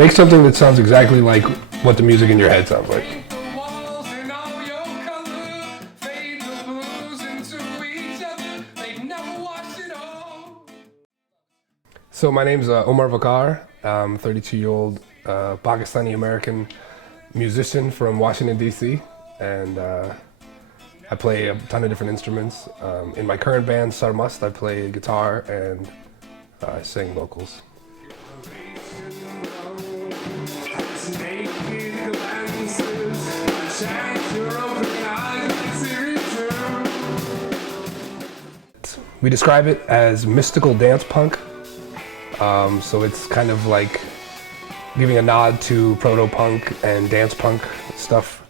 Make something that sounds exactly like what the music in your head sounds like. So my name's Omar Waqar. I'm a 32-year-old Pakistani-American musician from Washington, D.C. And I play a ton of different instruments. In my current band, Sarmast, I play guitar and I sing vocals. We describe it as mystical dance punk. So it's kind of like giving a nod to proto-punk and dance punk stuff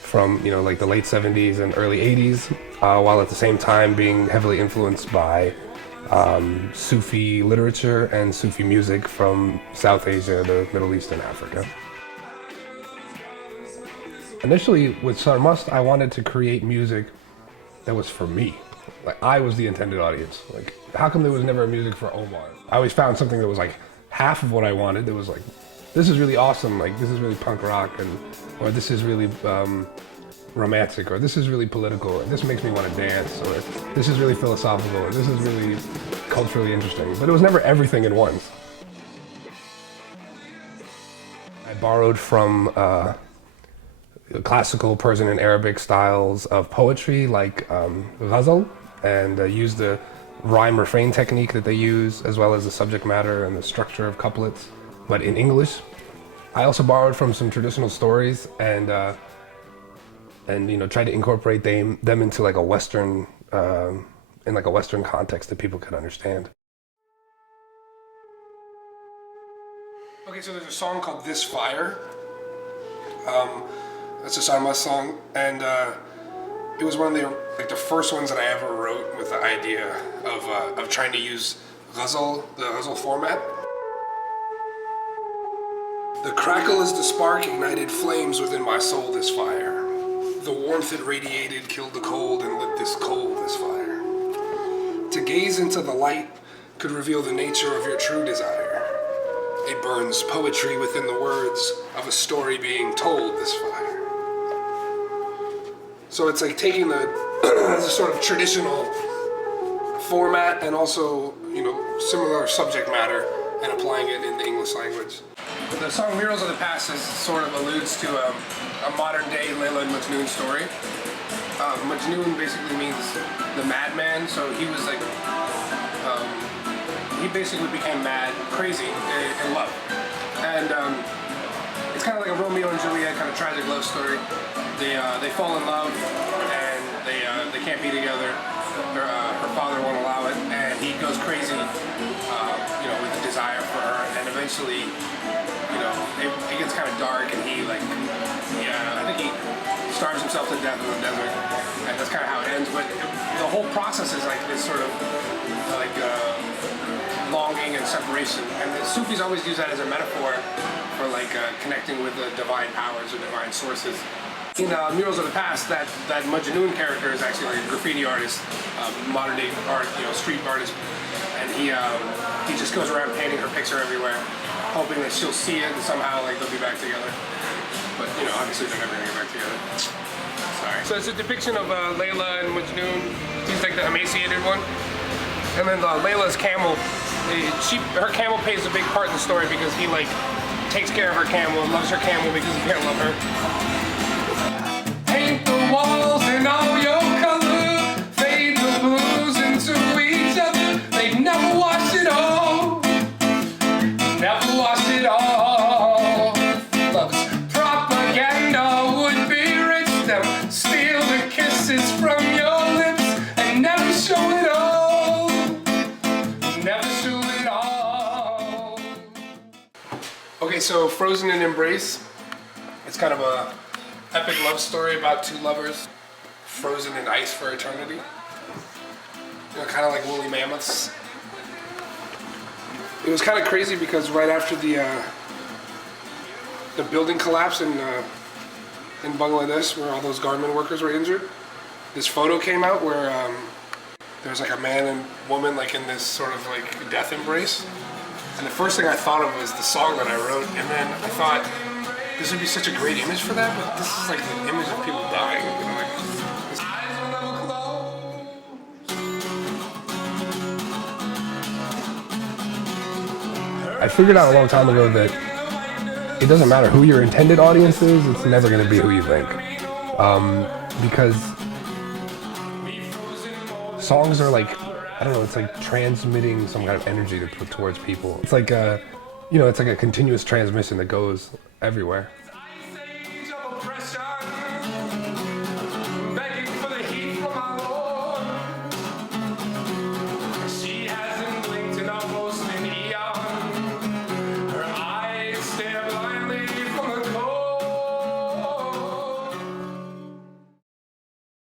from, you know, like the late 70s and early 80s, while at the same time being heavily influenced by Sufi literature and Sufi music from South Asia, the Middle East, and Africa. Initially, with Sarmast, I wanted to create music that was for me. Like, I was the intended audience. Like, how come there was never music for Omar? I always found something that was like half of what I wanted. That was like, this is really awesome. Like, this is really punk rock, or this is really romantic, or this is really political, or this makes me want to dance, or this is really philosophical, or this is really culturally interesting. But it was never everything in once. I borrowed from classical Persian and Arabic styles of poetry, like ghazal, and used the rhyme refrain technique that they use, as well as the subject matter and the structure of couplets, but in English. I also borrowed from some traditional stories and you know, tried to incorporate them into like a Western, in like a Western context that people could understand. Okay, so there's a song called "This Fire." That's a Sarmast song, and it was one of the first ones that I ever wrote with the idea of trying to use ghazal, the ghazal format. The crackle is the spark, ignited flames within my soul, this fire. The warmth it radiated killed the cold and lit this cold, this fire. To gaze into the light could reveal the nature of your true desire. It burns poetry within the words of a story being told, this fire. So it's like taking the sort of traditional format and also, you know, similar subject matter and applying it in the English language. The song Murals of the Past sort of alludes to a modern day Layla and Majnun story. Majnun basically means the madman, so he was like, he basically became mad, crazy in love. And it's kind of like a Romeo and Juliet kind of tragic love story. They fall in love and they can't be together. Her father won't allow it, and he goes crazy, you know, with the desire for her. And eventually, you know, it gets kind of dark, and he like, I think he starves himself to death in the desert, and that's kind of how it ends. But the whole process is like this sort of like longing and separation, and the Sufis always use that as a metaphor for like connecting with the divine powers or divine sources. In Murals of the Past, that Majnun character is actually like a graffiti artist, modern day art, you know, street artist, and he just goes around painting her picture everywhere, hoping that she'll see it and somehow like they'll be back together. But you know, obviously they're never gonna get back together. Sorry. So it's a depiction of Layla and Majnun. He's like the emaciated one, and then Layla's camel. Her camel plays a big part in the story because he like takes care of her camel and loves her camel because he can't love her. Paint the walls in all your color, fade the blues into each other. They never wash it all, never wash it all. Love's propaganda would be rich, them steal the kisses from your lips and never show it all, never show it all. Okay, so Frozen in Embrace, it's kind of a epic love story about two lovers frozen in ice for eternity. You know, kind of like woolly mammoths. It was kind of crazy because right after the building collapse in Bangladesh, where all those garment workers were injured, this photo came out where there's like a man and woman like in this sort of like death embrace. And the first thing I thought of was the song that I wrote, and then I thought this would be such a great image for that, but this is like the image of people dying. You know, like, I figured out a long time ago that it doesn't matter who your intended audience is, it's never going to be who you think. Because songs are like, I don't know, it's like transmitting some kind of energy to put towards people. It's like it's like a continuous transmission that goes everywhere.